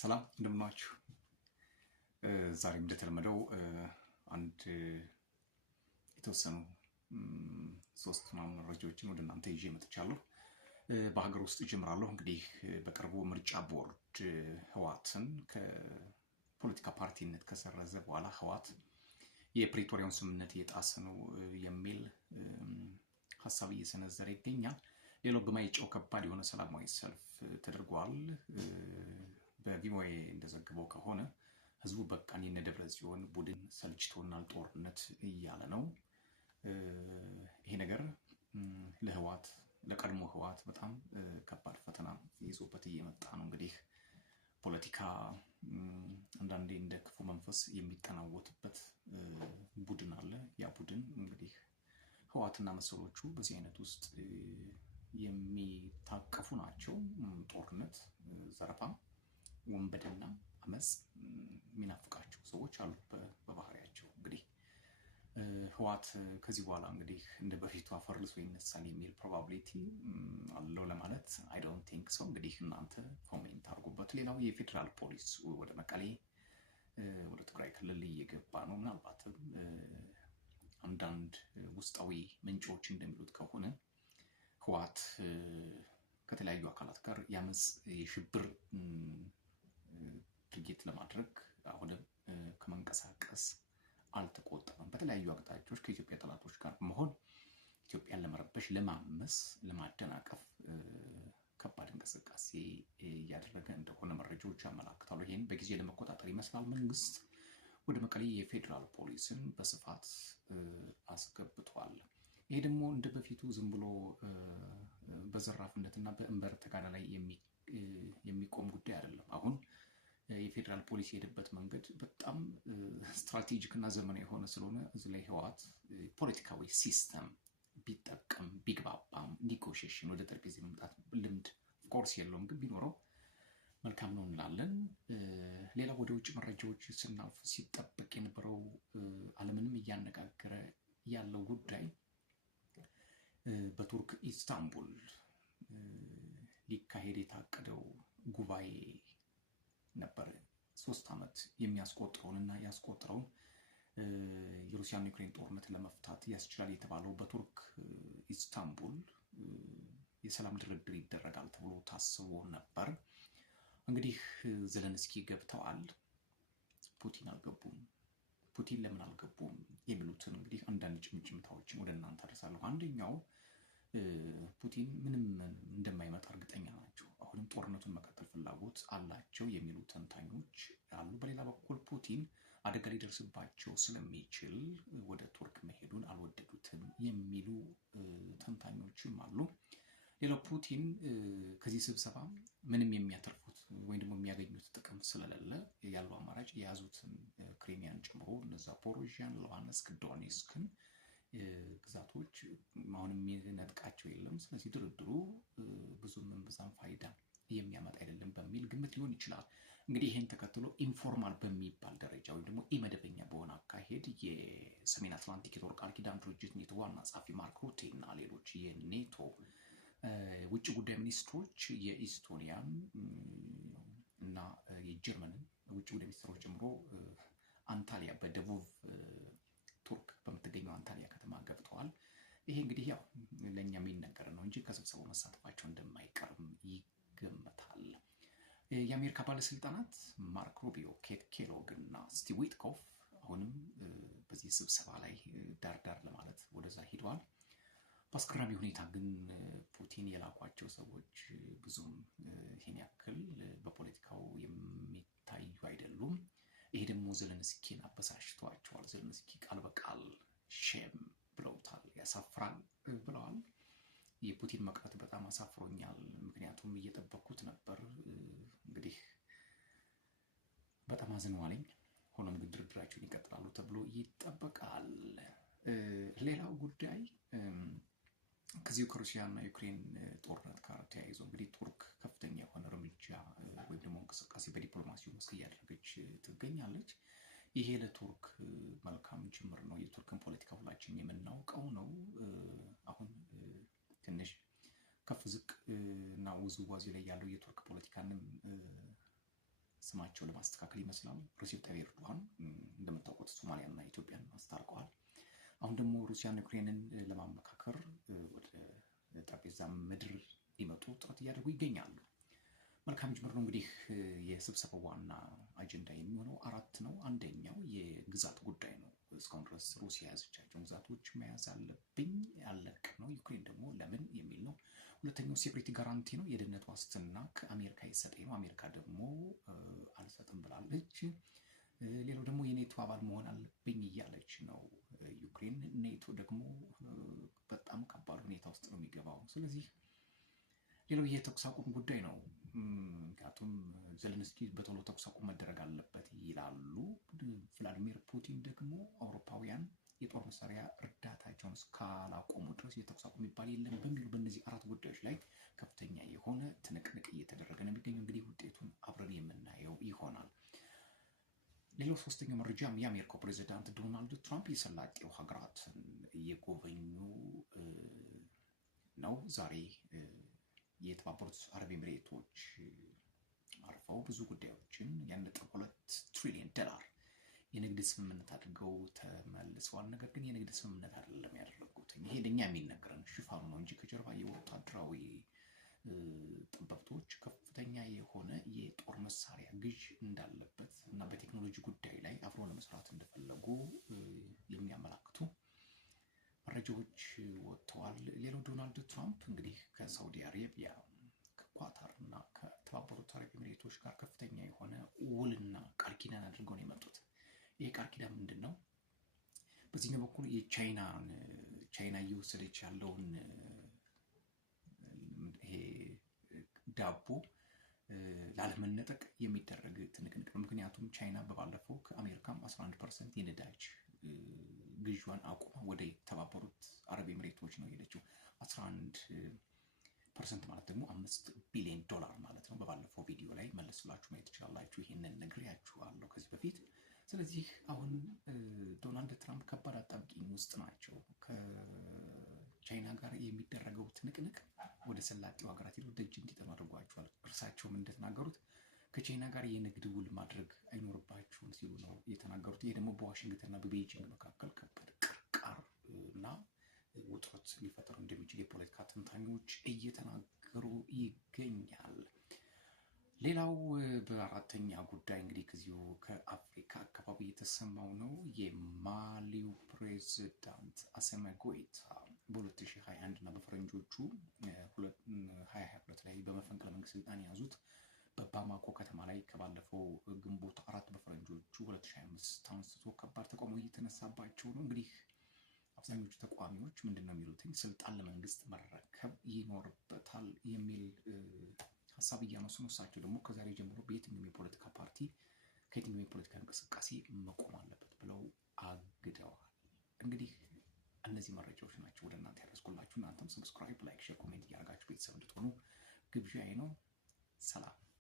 ሰላም እንደምናችሁ። ዛሬም እንደተለመደው አንድ የተወሰኑ ሶስት መረጃዎችን ወደ እናንተ ይዤ መጥቻለሁ። በሀገር ውስጥ ጀምራለሁ። እንግዲህ በቅርቡ ምርጫ ቦርድ ህወሓትን ከፖለቲካ ፓርቲነት ከሰረዘ በኋላ ህወሓት የፕሪቶሪያውን ስምምነት የጣሰ ነው የሚል ሀሳብ እየሰነዘረ ይገኛል። ሌላው በማይጨው ከባድ የሆነ ሰላማዊ ሰልፍ ተደርጓል። በቪኦኤ እንደዘገበው ከሆነ ህዝቡ በቃኝ እነ ደብረጽዮን ቡድን ሰልችቶናል ጦርነት እያለ ነው። ይሄ ነገር ለህወሓት ለቀድሞ ህወሓት በጣም ከባድ ፈተና ይዞበት እየመጣ ነው። እንግዲህ ፖለቲካ አንዳንዴ እንደ ክፉ መንፈስ የሚጠናወትበት ቡድን አለ። ያ ቡድን እንግዲህ ህወሓትና መሰሎቹ በዚህ አይነት ውስጥ የሚታቀፉ ናቸው። ጦርነት፣ ዘረፋ፣ ወንበደና፣ አመጽ የሚናፍቃቸው ሰዎች አሉ በባህሪያቸው። እንግዲህ ህወሓት ከዚህ በኋላ እንግዲህ እንደ በፊቱ አፈርልሶ ይነሳል የሚል ፕሮባቢሊቲ አለው ለማለት አይ ዶንት ቲንክ ሶ። እንግዲህ እናንተ ኮሜንት አድርጉበት። ሌላው የፌዴራል ፖሊስ ወደ መቀሌ ወደ ትግራይ ክልል እየገባ ነው። ምናልባትም አንዳንድ ውስጣዊ ምንጮች እንደሚሉት ከሆነ ህወሓት ከተለያዩ አካላት ጋር ያመጽ የሽብር ድርጊት ለማድረግ አሁንም ከመንቀሳቀስ አልተቆጠበም። በተለያዩ አቅጣጫዎች ከኢትዮጵያ ጠላቶች ጋር መሆን ኢትዮጵያን ለመረበሽ፣ ለማመስ፣ ለማደናቀፍ ከባድ እንቅስቃሴ እያደረገ እንደሆነ መረጃዎች ያመላክታሉ። ይህን በጊዜ ለመቆጣጠር ይመስላል መንግስት ወደ መቀሌ የፌዴራል ፖሊስን በስፋት አስገብቷል። ይሄ ደግሞ እንደ በፊቱ ዝም ብሎ በዘራፍነትና በእንበር ተጋዳ ላይ የሚቆም ጉዳይ አይደለም። አሁን የፌዴራል ፖሊስ የሄደበት መንገድ በጣም ስትራቴጂክ እና ዘመናዊ የሆነ ስለሆነ እዚህ ላይ ህወሓት ፖለቲካዊ ሲስተም ቢጠቀም ቢግባባም ኒጎሽዬሽን ወደ ጠረጴዛ መምጣት ልምድ ኦፍኮርስ የለውም፣ ግን ቢኖረው መልካም ነው እንላለን። ሌላ ወደ ውጭ መረጃዎች ስናልፍ ሲጠበቅ የነበረው ዓለምንም እያነጋገረ ያለው ጉዳይ በቱርክ ኢስታንቡል ሊካሄድ የታቀደው ጉባኤ ነበር። 3 ዓመት የሚያስቆጥረውንና ያስቆጥረውን የሩሲያና ዩክሬን ጦርነት ለመፍታት ያስችላል የተባለው በቱርክ ኢስታንቡል የሰላም ድርድር ይደረጋል ተብሎ ታስቦ ነበር። እንግዲህ ዘለንስኪ ገብተዋል፣ ፑቲን አልገቡም። ፑቲን ለምን አልገቡም የሚሉትን እንግዲህ አንዳንድ ጭምጭምታዎችን ወደ እናንተ አደርሳለሁ። አንደኛው ፑቲን ምንም እንደማይመጣ እርግጠኛ ናቸው። አሁንም ጦርነቱን መቀጠል ፍላጎት አላቸው የሚሉ ተንታኞች አሉ። በሌላ በኩል ፑቲን አደጋ ሊደርስባቸው ስለሚችል ወደ ቱርክ መሄዱን አልወደዱትም የሚሉ ተንታኞችም አሉ። ሌላው ፑቲን ከዚህ ስብሰባ ምንም የሚያተርፉት ወይም ደግሞ የሚያገኙት ጥቅም ስለሌለ ያለው አማራጭ የያዙትን ክሪሚያን ጨምሮ እነዛ ዛፖሮዥያን፣ ሉሃንስክ፣ ዶኔስክን ግዛቶች አሁንም የሚነጥቃቸው የለም። ስለዚህ ድርድሩ ብዙም እምብዛም ፋይዳ የሚያመጣ አይደለም በሚል ግምት ሊሆን ይችላል። እንግዲህ ይህን ተከትሎ ኢንፎርማል በሚባል ደረጃ ወይም ደግሞ ኢመደበኛ በሆነ አካሄድ የሰሜን አትላንቲክ የጦር ቃል ኪዳን ድርጅት ኔቶ ዋና ጸሐፊ ማርክ ሩቴ እና ሌሎች የኔቶ ውጭ ጉዳይ ሚኒስትሮች የኢስቶኒያን እና የጀርመንን ውጭ ጉዳይ ሚኒስትሮች ጨምሮ አንታሊያ በደቡብ ቱርክ በምትገኘው አንታሊያ ከተማ ገብተዋል። ይሄ እንግዲህ ያው ለኛ የሚነገር ነው እንጂ ከስብሰባው መሳተፋቸው እንደማይቀርም ይገመታል። የአሜሪካ ባለስልጣናት ማርክ ሩቢዮ፣ ኬት ኬሎግ እና ስቲቭ ዊትኮፍ አሁንም በዚህ ስብሰባ ላይ ዳርዳር ለማለት ወደዛ ሄደዋል። በአስገራሚ ሁኔታ ግን ፑቲን የላኳቸው ሰዎች ብዙም ይሄን ያክል በፖለቲካው የሚታዩ አይደሉም። ይሄ ደግሞ ዘለንስኪን አበሳጭቷቸዋል። ዘለንስኪ ቃል በቃል ሼም ብለውታል፣ ያሳፍራል ብለዋል። የፑቲን መቅረት በጣም አሳፍሮኛል፣ ምክንያቱም እየጠበኩት ነበር። እንግዲህ በጣም አዝነዋለኝ። ሆኖም ግን ድርድራቸውን ይቀጥላሉ ተብሎ ይጠበቃል። ሌላው ጉዳይ ከዚሁ ከሩሲያና ዩክሬን ጦርነት ጋር ተያይዞ እንግዲህ ቱርክ ከፍተኛ የሆነ እርምጃ ወይም ደግሞ እንቅስቃሴ በዲፕሎማሲው መስክ እያደረገች ትገኛለች። ይሄ ለቱርክ መልካም ጅምር ነው። የቱርክን ፖለቲካ ሁላችን የምናውቀው ነው። አሁን ትንሽ ከፍ ዝቅ እና ውዝዋዜ ላይ ያለው የቱርክ ፖለቲካንም ስማቸው ለማስተካከል ይመስላል። ሬሲፕ ታይፕ ኤርዶሃን እንደምታውቁት ሶማሊያና ኢትዮጵያን አስታርቀዋል። አሁን ደግሞ ሩሲያና ዩክሬንን ለማመካከር ወደ ጠረጴዛ ምድር ሊመጡ ጥረት እያደረጉ ይገኛሉ። መልካም ጅምር ነው። እንግዲህ የስብሰባው ዋና አጀንዳ የሚሆነው 4 ነው። አንደኛው የግዛት ጉዳይ ነው። እስካሁን ድረስ ሩሲያ የያዘቻቸውን ግዛቶች መያዝ አለብኝ ያለቅ ነው። ዩክሬን ደግሞ ለምን የሚል ነው። ሁለተኛው ሴኩሪቲ ጋራንቲ ነው። የደህንነት ዋስትና ከአሜሪካ ይሰጠኝ ነው። አሜሪካ ደግሞ አልሰጥም ብላለች። ሌላው ደግሞ የኔቶ አባል መሆን አለብኝ እያለች ነው ዩክሬን። ኔቶ ደግሞ በጣም ከባድ ሁኔታ ውስጥ ነው የሚገባው። ስለዚህ ሌላው የተኩስ አቁም ጉዳይ ነው። ምክንያቱም ዘለንስኪ በቶሎ ተኩስ አቁም መደረግ አለበት ይላሉ። ቭላዲሚር ፑቲን ደግሞ አውሮፓውያን የጦር መሳሪያ እርዳታቸውን እስካላቆሙ ድረስ የተኩስ አቁም የሚባል የለም በሚሉ በእነዚህ 4 ጉዳዮች ላይ ከፍተኛ የሆነ ትንቅንቅ እየተደረገ ነው የሚገኘው። እንግዲህ ውጤቱን አብረን የምናየው ይሆናል። ሌላው ሶስተኛው መረጃም የአሜሪካው ፕሬዚዳንት ዶናልድ ትራምፕ የሰላጤው ሀገራትን እየጎበኙ ነው። ዛሬ የተባበሩት አረብ ኤሚሬቶች አርፈው ብዙ ጉዳዮችን $1.2 ትሪሊየን የንግድ ስምምነት አድርገው ተመልሰዋል። ነገር ግን የንግድ ስምምነት አይደለም ያደረጉት። ይሄ ለኛ የሚነገረን ሽፋኑ ነው እንጂ ከጀርባ የወታደራዊ ጠበብቶች ከፍተኛ የሆነ የጦር መሳሪያ ግዥ እንዳለበት እና በቴክኖሎጂ ጉዳይ ላይ አብሮ ለመስራት እንደፈለጉ የሚያመላክቱ መረጃዎች ወጥተዋል። ሌላው ዶናልድ ትራምፕ እንግዲህ ከሳውዲ አረቢያ፣ ከኳታር እና ከተባበሩት አረብ ኤሚሬቶች ጋር ከፍተኛ የሆነ ውልና ቃል ኪዳን አድርገው ነው የመጡት። ይሄ ቃል ኪዳን ምንድን ነው? በዚህኛው በኩል ቻይና እየወሰደች ያለውን ይሄ ዳቦ ላለመነጠቅ የሚደረግ ትንቅንቅ ነው። ምክንያቱም ቻይና በባለፈው ከአሜሪካም 11% የነዳጅ ግዥዋን አቁማ ወደ ተባበሩት አረብ ኤሚሬቶች ነው የሄደችው። 11% ማለት ደግሞ $5 ቢሊዮን ማለት ነው። በባለፈው ቪዲዮ ላይ መለስ ብላችሁ ማየት ትችላላችሁ። ይሄንን ነግሬያችኋለሁ ከዚህ በፊት። ስለዚህ አሁን ዶናልድ ትራምፕ ከባድ አጣብቂኝ ውስጥ ናቸው። ከቻይና ጋር የሚደረገው ትንቅንቅ ወደ ሰላጤው ሀገራት ሄዶ ደጅ እንዲጠኑ አድርጓቸዋል። እርሳቸውም እንደተናገሩት ከቻይና ጋር የንግድ ውል ማድረግ አይኖርባቸውም ሲሉ ነው የተናገሩት። ይሄ ደግሞ በዋሽንግተንና በቤጂንግ መካከል ከባድ ቅርቃር እና ውጥረት ሊፈጠር እንደሚችል የፖለቲካ ተንታኞች እየተናገሩ ይገኛል። ሌላው በአራተኛ ጉዳይ እንግዲህ ከዚሁ ከአፍሪካ አካባቢ የተሰማው ነው። የማሊው ፕሬዝዳንት አሰመ ጎይታ በ2021 እና በፈረንጆቹ 2022 ላይ በመፈንቅለ መንግስት ስልጣን የያዙት በባማኮ ከተማ ላይ ከባለፈው ግንቦት 4 በፈረንጆቹ 2025 አንስቶ ከባድ ተቃውሞ እየተነሳባቸው ነው። እንግዲህ አብዛኞቹ ተቃዋሚዎች ምንድነው የሚሉት? ስልጣን ለመንግስት መረከብ ይኖርበታል የሚል ሀሳብ እያነሱ ነው። እሳቸው ደግሞ ከዛሬ ጀምሮ በየትኛውም የፖለቲካ ፓርቲ ከየትኛውም የፖለቲካ እንቅስቃሴ መቆም አለበት ብለው አግደዋል። እንግዲህ እነዚህ መረጃዎች ናቸው ወደ እናንተ ያደረስኩላችሁ። እናንተም ሰብስክራይብ፣ ላይክ፣ ሼር፣ ኮሜንት እያደረጋችሁ ቤተሰብ እንድትሆኑ ግብዣዬ ነው። ሰላም።